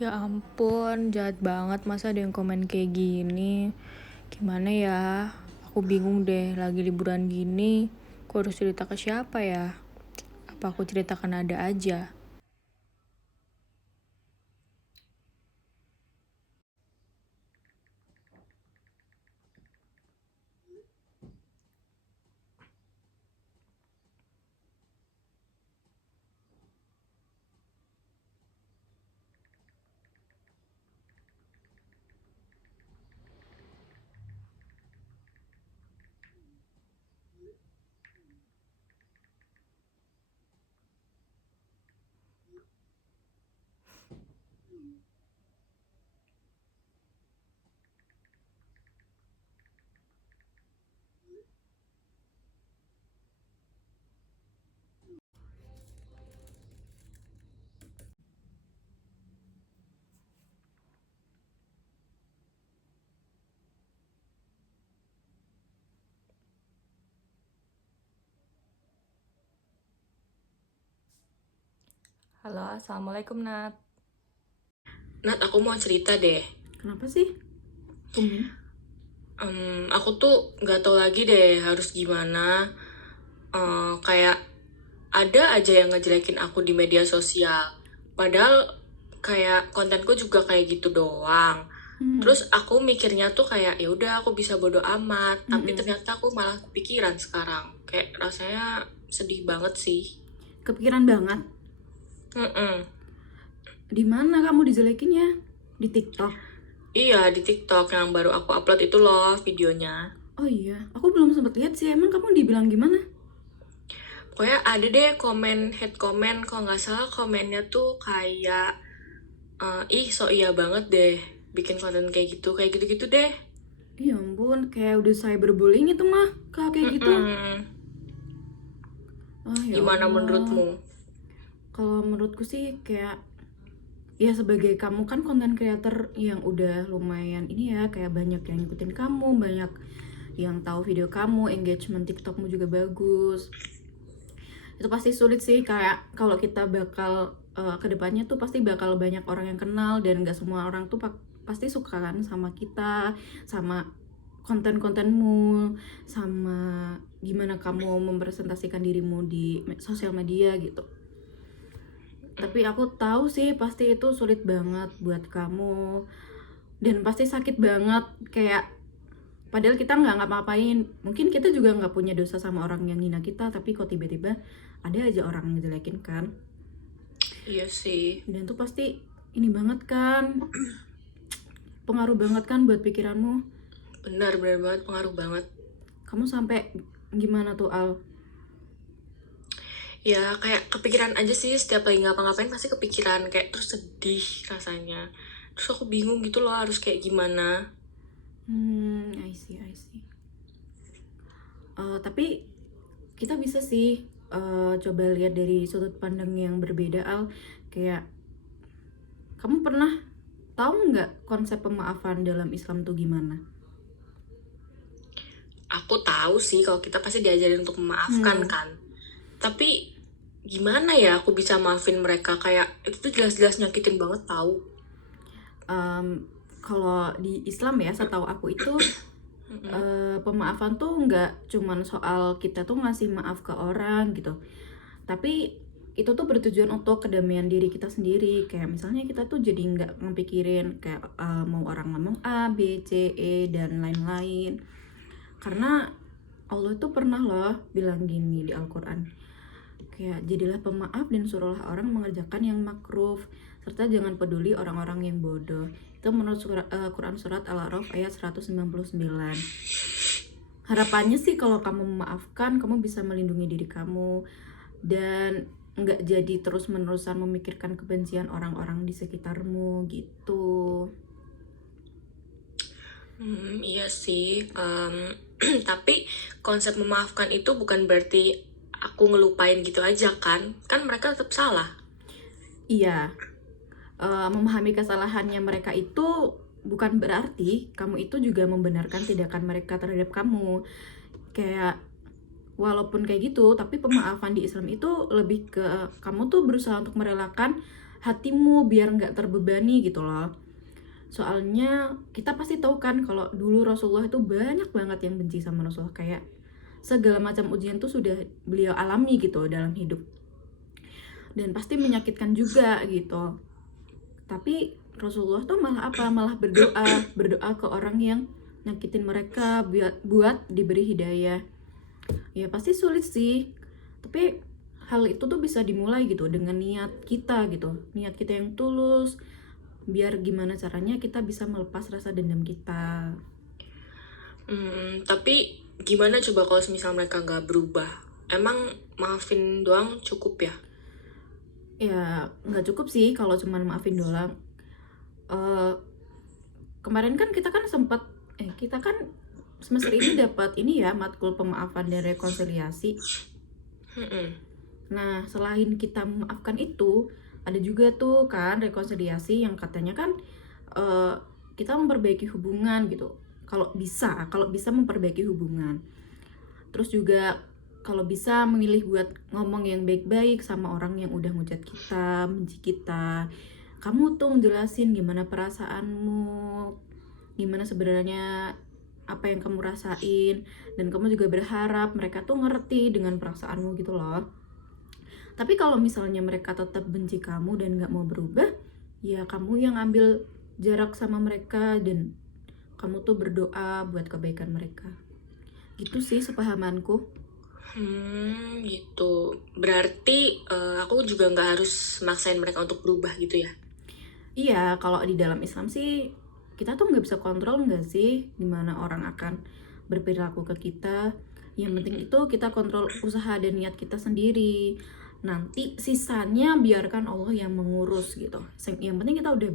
Ya ampun, jahat banget masa ada yang komen kayak gini. Gimana ya? Aku bingung deh, lagi liburan gini. Aku harus cerita ke siapa ya? Apa aku cerita ke Nada aja? Halo, assalamualaikum Nat. Nat, aku mau cerita deh. Kenapa sih? Tumben. Aku tuh nggak tahu lagi deh harus gimana. Kayak ada aja yang ngejelekin aku di media sosial. Padahal kayak kontenku juga kayak gitu doang. Terus aku mikirnya tuh kayak ya udah aku bisa bodo amat. Tapi ternyata aku malah kepikiran sekarang. Kayak rasanya sedih banget sih. Kepikiran banget. Mm-mm. Di mana kamu dijelekinnya? Di TikTok. Iya, di TikTok yang baru aku upload itu loh videonya. Oh iya, aku belum sempat lihat sih. Emang kamu dibilang gimana? Pokoknya ada deh komen, head comment, kalau nggak salah komennya tuh kayak, ih so iya banget deh bikin konten kayak gitu-gitu deh. Ya ampun, kayak udah cyberbullying itu mah. Kayak gitu. Mm-mm. Ah ya Gimana Allah. menurutmu? Kalau menurutku sih kayak ya sebagai kamu kan konten creator yang udah lumayan ini ya, kayak banyak yang ngikutin kamu, banyak yang tahu video kamu, engagement TikTokmu juga bagus. Itu pasti sulit sih, kayak kalau kita bakal kedepannya tuh pasti bakal banyak orang yang kenal, dan gak semua orang tuh pasti suka kan sama kita, sama konten-kontenmu, sama gimana kamu mempresentasikan dirimu di sosial media gitu. Tapi aku tahu sih pasti itu sulit banget buat kamu, dan pasti sakit banget, kayak padahal kita nggak ngapa-ngapain, mungkin kita juga nggak punya dosa sama orang yang hina kita, tapi kok tiba-tiba ada aja orang ngejelekin kan. Iya sih, Dan tuh pasti ini banget kan, pengaruh banget kan buat pikiranmu. benar-benar banget, pengaruh banget. Kamu sampai gimana tuh, Al? Ya kayak kepikiran aja sih, setiap lagi ngapa-ngapain pasti kepikiran, kayak terus sedih rasanya. Terus aku bingung gitu loh harus kayak gimana. I see, I see. Tapi kita bisa sih coba lihat dari sudut pandang yang berbeda, Al. Kayak kamu pernah tahu nggak konsep pemaafan dalam Islam tuh gimana? Aku tahu sih kalau kita pasti diajarin untuk memaafkan kan. Tapi gimana ya aku bisa maafin mereka, kayak itu tuh jelas-jelas nyakitin banget tahu. Kalau di Islam ya, setahu aku itu pemaafan tuh nggak cuman soal kita tuh ngasih maaf ke orang gitu, tapi itu tuh bertujuan untuk kedamaian diri kita sendiri. Kayak misalnya kita tuh jadi nggak ngepikirin kayak mau orang ngomong A, B, C, E, dan lain-lain. Karena Allah tuh pernah loh bilang gini di Al-Quran, kayak jadilah pemaaf dan suruhlah orang mengerjakan yang makruh, serta jangan peduli orang-orang yang bodoh. Itu menurut Quran surat Al-A'raf ayat 199. Harapannya sih kalau kamu memaafkan, kamu bisa melindungi diri kamu dan nggak jadi terus-menerusan memikirkan kebencian orang-orang di sekitarmu gitu. Iya sih. Tapi konsep memaafkan itu bukan berarti aku ngelupain gitu aja kan? Kan mereka tetap salah. Iya, memahami kesalahannya mereka itu bukan berarti kamu itu juga membenarkan tindakan mereka terhadap kamu. Kayak walaupun kayak gitu, tapi pemaafan di Islam itu lebih ke kamu tuh berusaha untuk merelakan hatimu biar nggak terbebani gitu loh. Soalnya kita pasti tahu kan kalau dulu Rasulullah itu banyak banget yang benci sama Rasulullah, kayak segala macam ujian tuh sudah beliau alami gitu dalam hidup, dan pasti menyakitkan juga gitu. Tapi Rasulullah tuh malah apa? Malah berdoa ke orang yang nyakitin mereka buat diberi hidayah. Ya pasti sulit sih, tapi hal itu tuh bisa dimulai gitu dengan niat kita gitu, niat kita yang tulus, biar gimana caranya kita bisa melepas rasa dendam kita. Tapi gimana coba kalau misal mereka nggak berubah? Emang maafin doang cukup ya? Ya nggak cukup sih kalau cuma maafin doang. Eh, Kemarin kan kita kan semester ini dapat ini ya, matkul pemaafan dan rekonsiliasi. Mm-mm. Nah, selain kita memaafkan itu, ada juga tuh kan rekonsiliasi yang katanya kan eh, kita memperbaiki hubungan gitu. Kalau bisa memperbaiki hubungan. Terus juga kalau bisa memilih buat ngomong yang baik-baik sama orang yang udah ngujat kita, benci kita. Kamu tuh ngejelasin gimana perasaanmu, gimana sebenarnya apa yang kamu rasain, dan kamu juga berharap mereka tuh ngerti dengan perasaanmu gitu loh. Tapi kalau misalnya mereka tetap benci kamu dan gak mau berubah, ya kamu yang ambil jarak sama mereka dan kamu tuh berdoa buat kebaikan mereka. Gitu sih sepahamanku. Gitu. Berarti aku juga nggak harus maksain mereka untuk berubah gitu ya? Iya, kalau di dalam Islam sih kita tuh nggak bisa kontrol nggak sih gimana orang akan berperilaku ke kita. Yang penting itu kita kontrol usaha dan niat kita sendiri. Nanti sisanya biarkan Allah yang mengurus gitu. Yang penting kita udah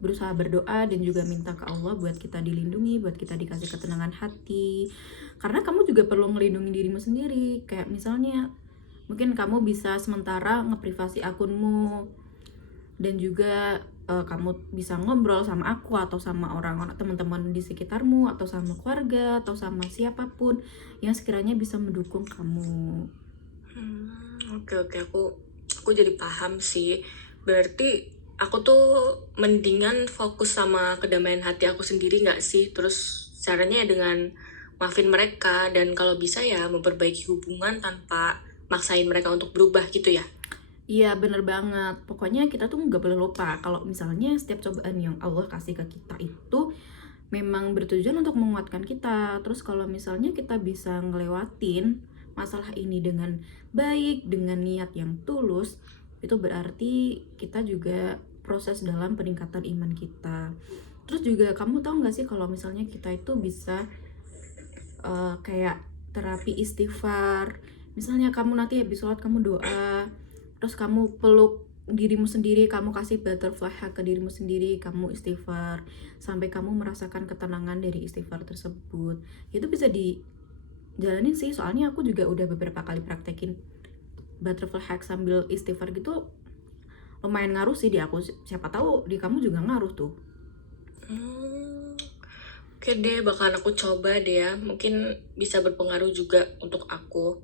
berusaha berdoa dan juga minta ke Allah buat kita dilindungi, buat kita dikasih ketenangan hati. Karena kamu juga perlu ngelindungi dirimu sendiri. Kayak misalnya mungkin kamu bisa sementara ngeprivasi akunmu, dan juga kamu bisa ngobrol sama aku atau sama orang-orang teman-teman di sekitarmu atau sama keluarga atau sama siapapun yang sekiranya bisa mendukung kamu. Oke, aku jadi paham sih. Berarti aku tuh mendingan fokus sama kedamaian hati aku sendiri nggak sih? Terus caranya ya dengan maafin mereka dan kalau bisa ya memperbaiki hubungan tanpa maksain mereka untuk berubah gitu ya. Iya bener banget, pokoknya kita tuh nggak boleh lupa kalau misalnya setiap cobaan yang Allah kasih ke kita itu memang bertujuan untuk menguatkan kita. Terus kalau misalnya kita bisa ngelewatin masalah ini dengan baik, dengan niat yang tulus, itu berarti kita juga proses dalam peningkatan iman kita. Terus juga kamu tahu nggak sih kalau misalnya kita itu bisa kayak terapi istighfar. Misalnya kamu nanti habis sholat kamu doa, terus kamu peluk dirimu sendiri, kamu kasih butterfly hug ke dirimu sendiri, kamu istighfar sampai kamu merasakan ketenangan dari istighfar tersebut. Itu bisa dijalanin sih, soalnya aku juga udah beberapa kali praktekin butterfly hug sambil istighfar gitu, lumayan ngaruh sih di aku. Siapa tahu di kamu juga ngaruh tuh. Oke deh, bakalan aku coba deh ya. Mungkin bisa berpengaruh juga untuk aku.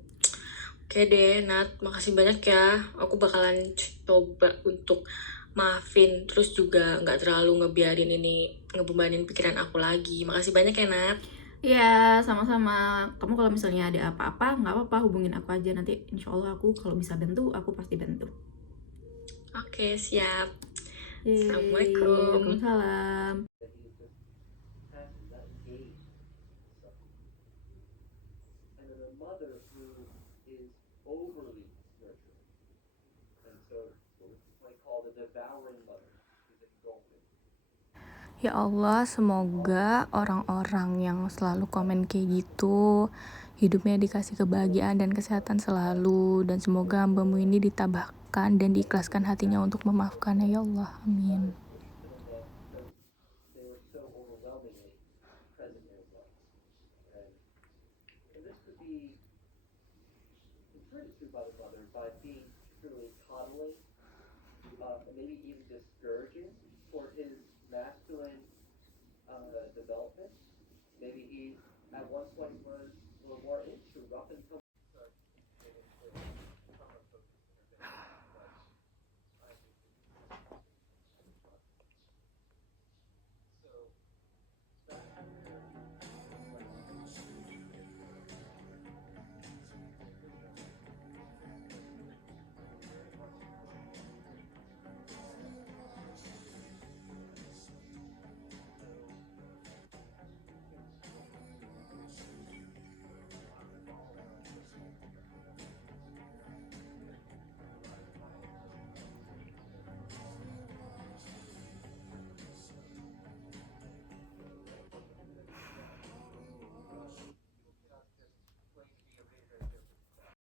Oke deh, Nat. Makasih banyak ya. Aku bakalan coba untuk maafin. Terus juga nggak terlalu ngebiarin ini ngebebanin pikiran aku lagi. Makasih banyak ya, Nat. Ya, sama-sama. Kamu kalau misalnya ada apa-apa, nggak apa-apa, hubungin aku aja. Nanti insya Allah aku kalau bisa bantu, aku pasti bantu. Oke, siap. Yeay, Assalamualaikum. Waalaikumsalam. Ya Allah, semoga orang-orang yang selalu komen kayak gitu hidupnya dikasih kebahagiaan dan kesehatan selalu, dan semoga hambamu ini ditabahkan dan diikhlaskan hatinya untuk memaafkan, ya Allah, amin.